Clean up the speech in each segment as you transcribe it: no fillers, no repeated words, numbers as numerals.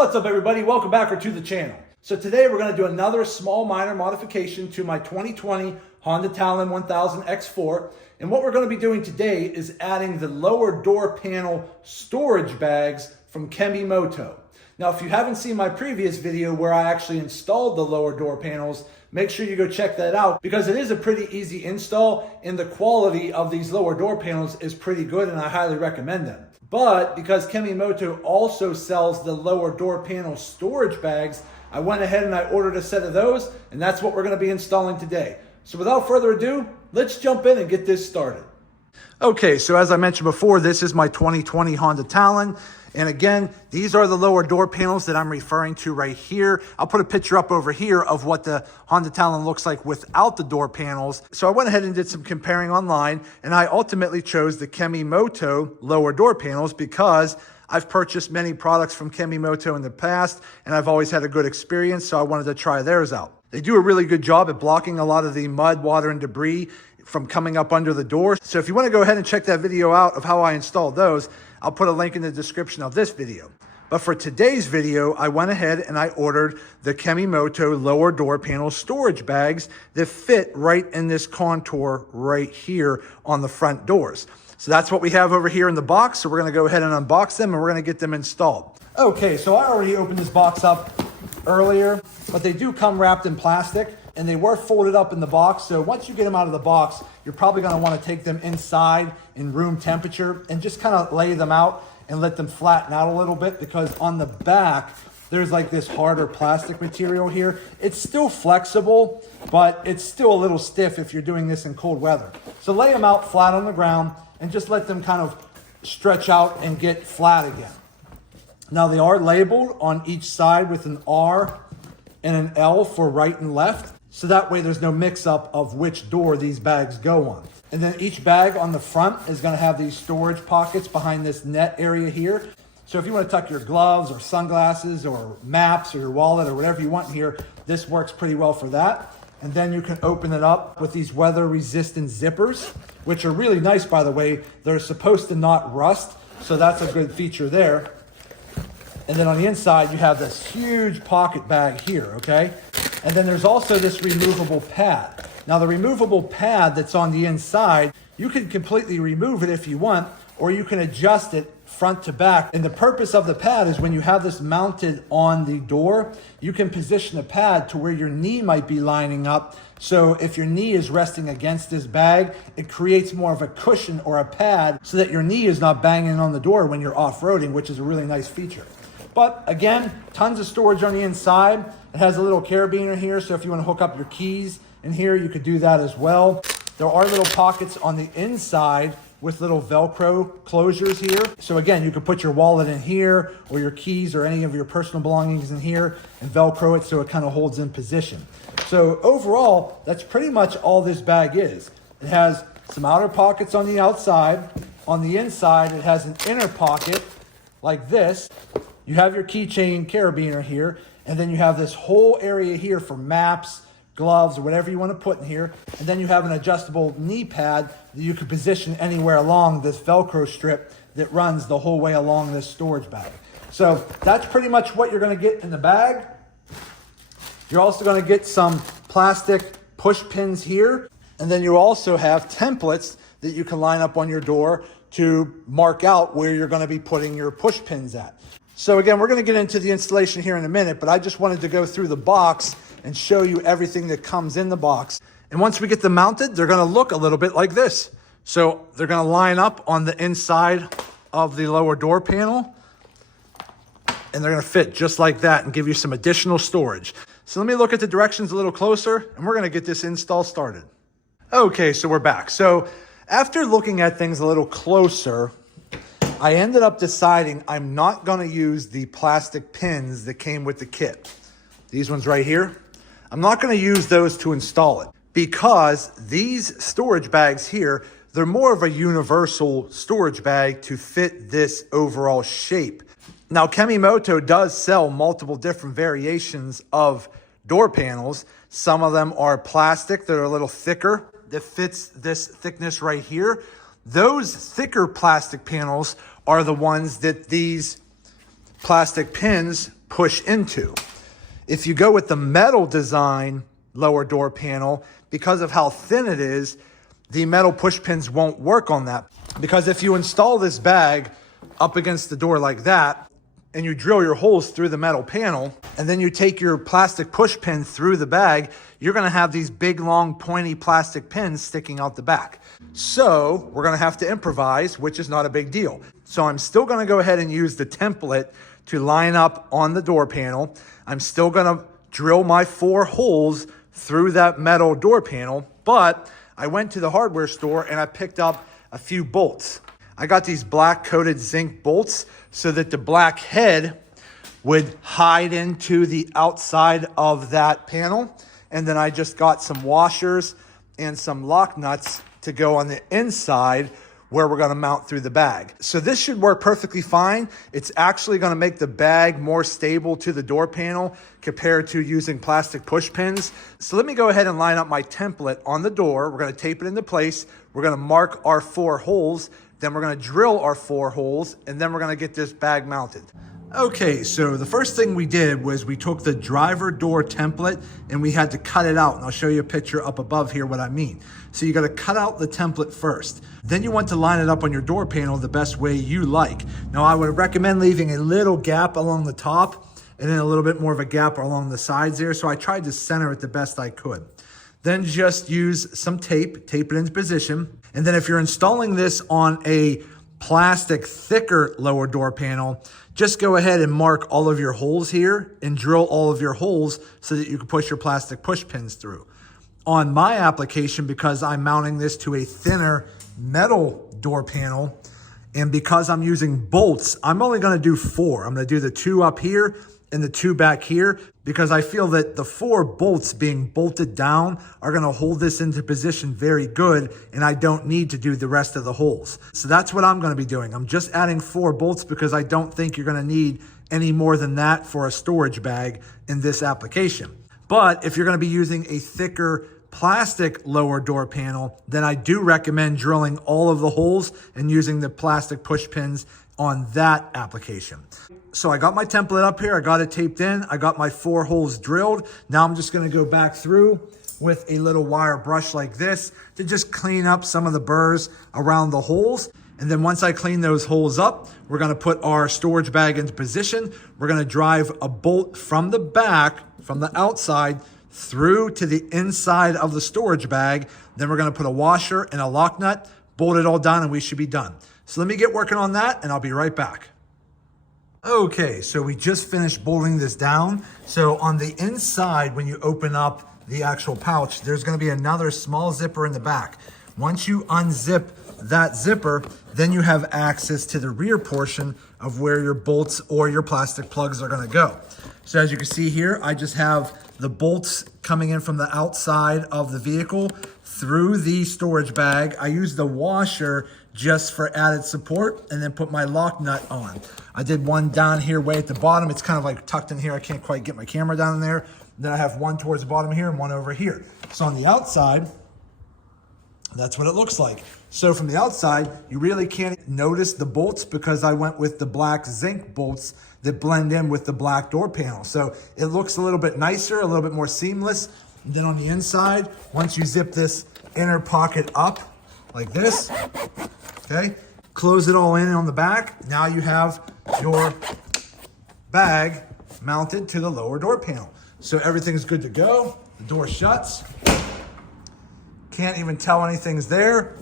What's up, everybody? Welcome back to the channel. So today we're going to do another small minor modification to my 2020 Honda Talon 1000x4. And what we're going to be doing today is adding the lower door panel storage bags from Kemimoto. Now, if you haven't seen my previous video where I actually installed the lower door panels, make sure you go check that out because it is a pretty easy install and the quality of these lower door panels is pretty good and I highly recommend them. But because Kemimoto also sells the lower door panel storage bags, I went ahead and I ordered a set of those, and that's what we're going to be installing today. So without further ado, let's jump in and get this started. Okay, so as I mentioned before, this is my 2020 Honda Talon. And again, these are the lower door panels that I'm referring to right here. I'll put a picture up over here of what the Honda Talon looks like without the door panels. So I went ahead and did some comparing online, and I ultimately chose the Kemimoto lower door panels because I've purchased many products from Kemimoto in the past, and I've always had a good experience, so I wanted to try theirs out. They do a really good job at blocking a lot of the mud, water, and debris from coming up under the door. So if you want to go ahead and check that video out of how I installed those, I'll put a link in the description of this video. But for today's video, I went ahead and I ordered the Kemimoto lower door panel storage bags that fit right in this contour right here on the front doors. So that's what we have over here in the box. So we're going to go ahead and unbox them and we're going to get them installed. Okay, so I already opened this box up earlier, but they do come wrapped in plastic and they were folded up in the box. So once you get them out of the box, you're probably going to want to take them inside in room temperature and just kind of lay them out and let them flatten out a little bit, because on the back, there's like this harder plastic material here. It's still flexible, but it's still a little stiff if you're doing this in cold weather. So lay them out flat on the ground and just let them kind of stretch out and get flat again. Now they are labeled on each side with an R and an L for right and left. So that way there's no mix up of which door these bags go on. And then each bag on the front is going to have these storage pockets behind this net area here. So if you want to tuck your gloves or sunglasses or maps or your wallet or whatever you want in here, this works pretty well for that. And then you can open it up with these weather resistant zippers, which are really nice, by the way. They're supposed to not rust, so that's a good feature there. And then on the inside, you have this huge pocket bag here, okay? And then there's also this removable pad. Now the removable pad that's on the inside, you can completely remove it if you want, or you can adjust it front to back. And the purpose of the pad is when you have this mounted on the door, you can position the pad to where your knee might be lining up. So if your knee is resting against this bag, it creates more of a cushion or a pad so that your knee is not banging on the door when you're off-roading, which is a really nice feature. But again, tons of storage on the inside. It has a little carabiner here, so if you want to hook up your keys in here, you could do that as well. There are little pockets on the inside with little Velcro closures here. So again, you could put your wallet in here or your keys or any of your personal belongings in here and Velcro it so it kind of holds in position. So overall, that's pretty much all this bag is. It has some outer pockets on the outside. On the inside, it has an inner pocket like this. You have your keychain carabiner here, and then you have this whole area here for maps, gloves, or whatever you want to put in here. And then you have an adjustable knee pad that you can position anywhere along this Velcro strip that runs the whole way along this storage bag. So that's pretty much what you're going to get in the bag. You're also going to get some plastic push pins here. And then you also have templates that you can line up on your door to mark out where you're going to be putting your push pins at. So again, we're going to get into the installation here in a minute, but I just wanted to go through the box and show you everything that comes in the box. And once we get them mounted, they're going to look a little bit like this. So they're going to line up on the inside of the lower door panel, and they're going to fit just like that and give you some additional storage. So let me look at the directions a little closer, and we're going to get this install started. Okay, so we're back. So after looking at things a little closer, I ended up deciding I'm not going to use the plastic pins that came with the kit. These ones right here. I'm not going to use those to install it because these storage bags here, they're more of a universal storage bag to fit this overall shape. Now, Kemimoto does sell multiple different variations of door panels. Some of them are plastic that are a little thicker that fits this thickness right here. Those thicker plastic panels are the ones that these plastic pins push into. If you go with the metal design lower door panel, because of how thin it is, the metal push pins won't work on that. Because if you install this bag up against the door like that, and you drill your holes through the metal panel, and then you take your plastic push pin through the bag, you're gonna have these big, long, pointy plastic pins sticking out the back. So we're gonna have to improvise, which is not a big deal. So I'm still gonna go ahead and use the template to line up on the door panel. I'm still gonna drill my 4 holes through that metal door panel, but I went to the hardware store and I picked up a few bolts. I got these black coated zinc bolts so that the black head would hide into the outside of that panel. And then I just got some washers and some lock nuts to go on the inside where we're gonna mount through the bag. So this should work perfectly fine. It's actually gonna make the bag more stable to the door panel compared to using plastic push pins. So let me go ahead and line up my template on the door. We're gonna tape it into place. We're gonna mark our 4 holes. Then we're gonna drill our 4 holes, and then we're gonna get this bag mounted. Okay, so the first thing we did was we took the driver door template and we had to cut it out. And I'll show you a picture up above here what I mean. So you gotta cut out the template first. Then you want to line it up on your door panel the best way you like. Now I would recommend leaving a little gap along the top and then a little bit more of a gap along the sides there. So I tried to center it the best I could. Then just use some tape it into position. And then if you're installing this on a plastic thicker lower door panel, just go ahead and mark all of your holes here and drill all of your holes so that you can push your plastic push pins through. On my application, because I'm mounting this to a thinner metal door panel, and because I'm using bolts, I'm only gonna do 4. I'm gonna do the 2 up here and the 2 back here, because I feel that the 4 bolts being bolted down are gonna hold this into position very good, and I don't need to do the rest of the holes. So that's what I'm gonna be doing. I'm just adding 4 bolts because I don't think you're gonna need any more than that for a storage bag in this application. But if you're gonna be using a thicker plastic lower door panel, then I do recommend drilling all of the holes and using the plastic push pins on that application. So I got my template up here, I got it taped in, I got my 4 holes drilled. Now I'm just gonna go back through with a little wire brush like this to just clean up some of the burrs around the holes. And then once I clean those holes up, we're gonna put our storage bag into position. We're gonna drive a bolt from the back, from the outside, through to the inside of the storage bag. Then we're gonna put a washer and a lock nut, bolt it all down, and we should be done. So let me get working on that and I'll be right back. Okay, so we just finished bolting this down. So on the inside, when you open up the actual pouch, there's gonna be another small zipper in the back. Once you unzip that zipper, then you have access to the rear portion of where your bolts or your plastic plugs are gonna go. So as you can see here, I just have the bolts coming in from the outside of the vehicle through the storage bag. I use the washer just for added support and then put my lock nut on. I did one down here way at the bottom. It's kind of like tucked in here. I can't quite get my camera down in there. And then I have one towards the bottom here and one over here. So on the outside, that's what it looks like. So from the outside, you really can't notice the bolts because I went with the black zinc bolts that blend in with the black door panel. So it looks a little bit nicer, a little bit more seamless. And then on the inside, once you zip this inner pocket up like this, okay, close it all in on the back. Now you have your bag mounted to the lower door panel. So everything's good to go. The door shuts. Can't even tell anything's there.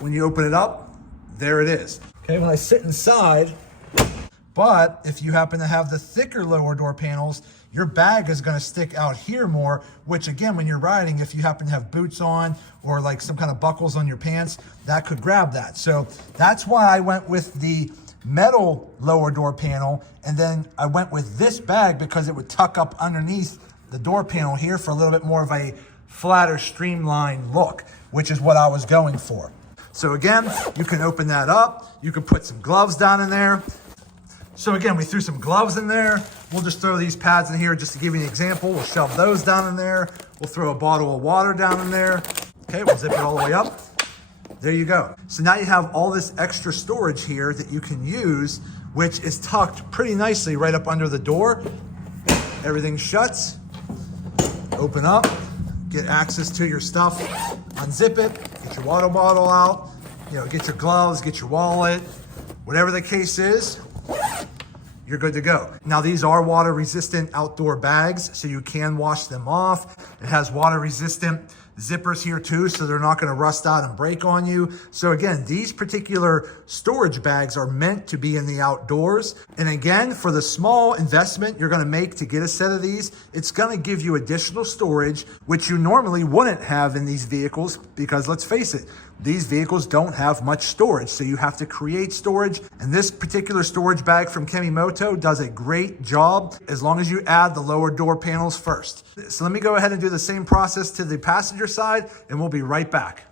When you open it up, there it is. Okay, when I sit inside, but if you happen to have the thicker lower door panels, your bag is gonna stick out here more, which again, when you're riding, if you happen to have boots on or like some kind of buckles on your pants, that could grab that. So that's why I went with the metal lower door panel, and then I went with this bag because it would tuck up underneath the door panel here for a little bit more of a flatter, streamlined look, which is what I was going for. So again, you can open that up. You can put some gloves down in there. So again, we threw some gloves in there. We'll just throw these pads in here just to give you an example. We'll shove those down in there. We'll throw a bottle of water down in there. Okay, we'll zip it all the way up. There you go. So now you have all this extra storage here that you can use which is tucked pretty nicely right up under the door. Everything shuts. Open up, get access to your stuff, unzip it, get your water bottle out, get your gloves, get your wallet, whatever the case is, you're good to go. Now these are water resistant outdoor bags, so you can wash them off. It has water resistant zippers here too, so they're not gonna rust out and break on you. So again, these particular storage bags are meant to be in the outdoors. And again, for the small investment you're gonna make to get a set of these, it's gonna give you additional storage, which you normally wouldn't have in these vehicles, because let's face it, these vehicles don't have much storage, so you have to create storage. And this particular storage bag from Kemimoto does a great job as long as you add the lower door panels first. So let me go ahead and do the same process to the passenger side, and we'll be right back.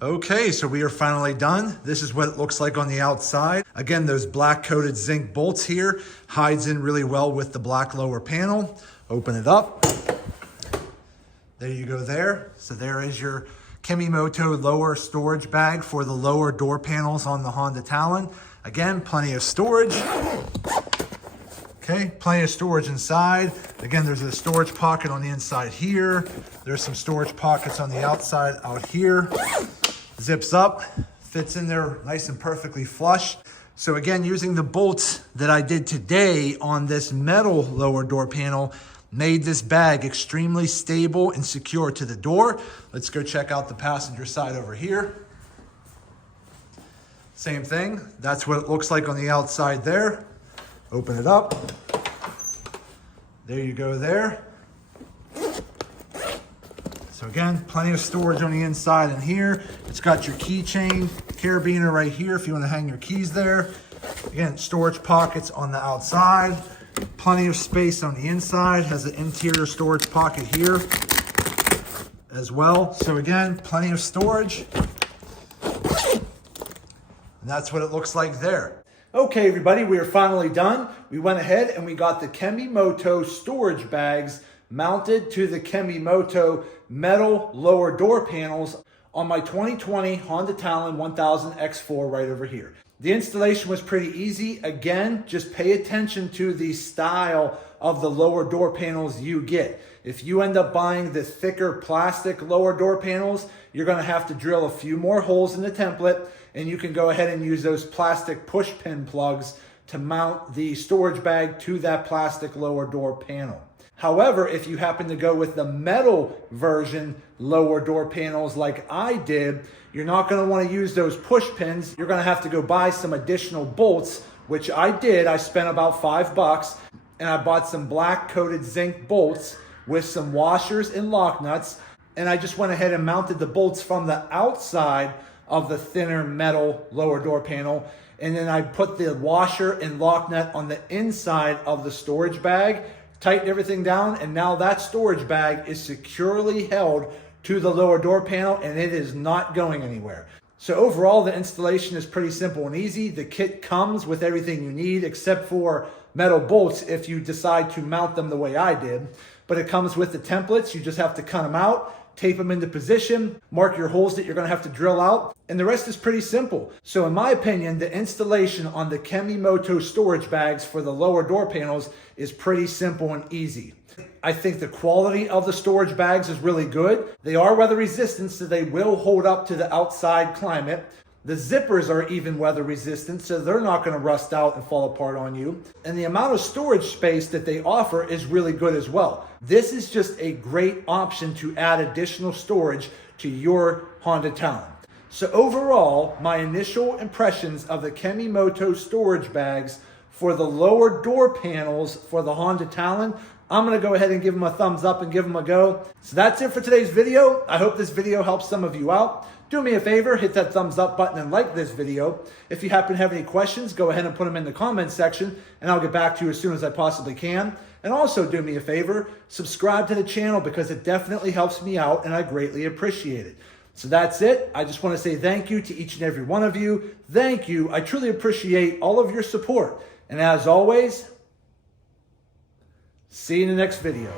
Okay, so we are finally done. This is what it looks like on the outside. Again, those black coated zinc bolts here hides in really well with the black lower panel. Open it up. There you go there. So there is your Kemimoto lower storage bag for the lower door panels on the Honda Talon. Again, plenty of storage. Okay, plenty of storage inside. Again, there's a storage pocket on the inside here. There's some storage pockets on the outside out here. Zips up, fits in there nice and perfectly flush. So again, using the bolts that I did today on this metal lower door panel made this bag extremely stable and secure to the door. Let's go check out the passenger side over here. Same thing, that's what it looks like on the outside there. Open it up. There you go there. So again, plenty of storage on the inside and here. It's got your keychain, carabiner right here if you want to hang your keys there. Again, storage pockets on the outside. Plenty of space on the inside. Has an interior storage pocket here as well. So again, plenty of storage. And that's what it looks like there. Okay, everybody, we are finally done. We went ahead and we got the Kemimoto storage bags mounted to the Kemimoto metal lower door panels on my 2020 Honda Talon 1000x4 right over here. The installation was pretty easy. Again, just pay attention to the style of the lower door panels you get. If you end up buying the thicker plastic lower door panels, you're gonna have to drill a few more holes in the template, and you can go ahead and use those plastic push pin plugs to mount the storage bag to that plastic lower door panel. However, if you happen to go with the metal version lower door panels like I did, you're not going to want to use those push pins. You're going to have to go buy some additional bolts, which I did. I spent about $5 and I bought some black coated zinc bolts with some washers and lock nuts. And I just went ahead and mounted the bolts from the outside of the thinner metal lower door panel. And then I put the washer and lock nut on the inside of the storage bag, tighten everything down, and now that storage bag is securely held to the lower door panel and it is not going anywhere. So overall, the installation is pretty simple and easy. The kit comes with everything you need except for metal bolts if you decide to mount them the way I did. But it comes with the templates. You just have to cut them out, tape them into position, mark your holes that you're gonna have to drill out, and the rest is pretty simple. So in my opinion, the installation on the Kemimoto storage bags for the lower door panels is pretty simple and easy. I think the quality of the storage bags is really good. They are weather resistant, so they will hold up to the outside climate. The zippers are even weather resistant, so they're not going to rust out and fall apart on you. And the amount of storage space that they offer is really good as well. This is just a great option to add additional storage to your Honda Talon. So overall, my initial impressions of the Kemimoto storage bags for the lower door panels for the Honda Talon, I'm going to go ahead and give them a thumbs up and give them a go. So that's it for today's video. I hope this video helps some of you out. Do me a favor, hit that thumbs up button and like this video. If you happen to have any questions, go ahead and put them in the comments section and I'll get back to you as soon as I possibly can. And also do me a favor, subscribe to the channel because it definitely helps me out and I greatly appreciate it. So that's it. I just want to say thank you to each and every one of you. Thank you. I truly appreciate all of your support. And as always, see you in the next video.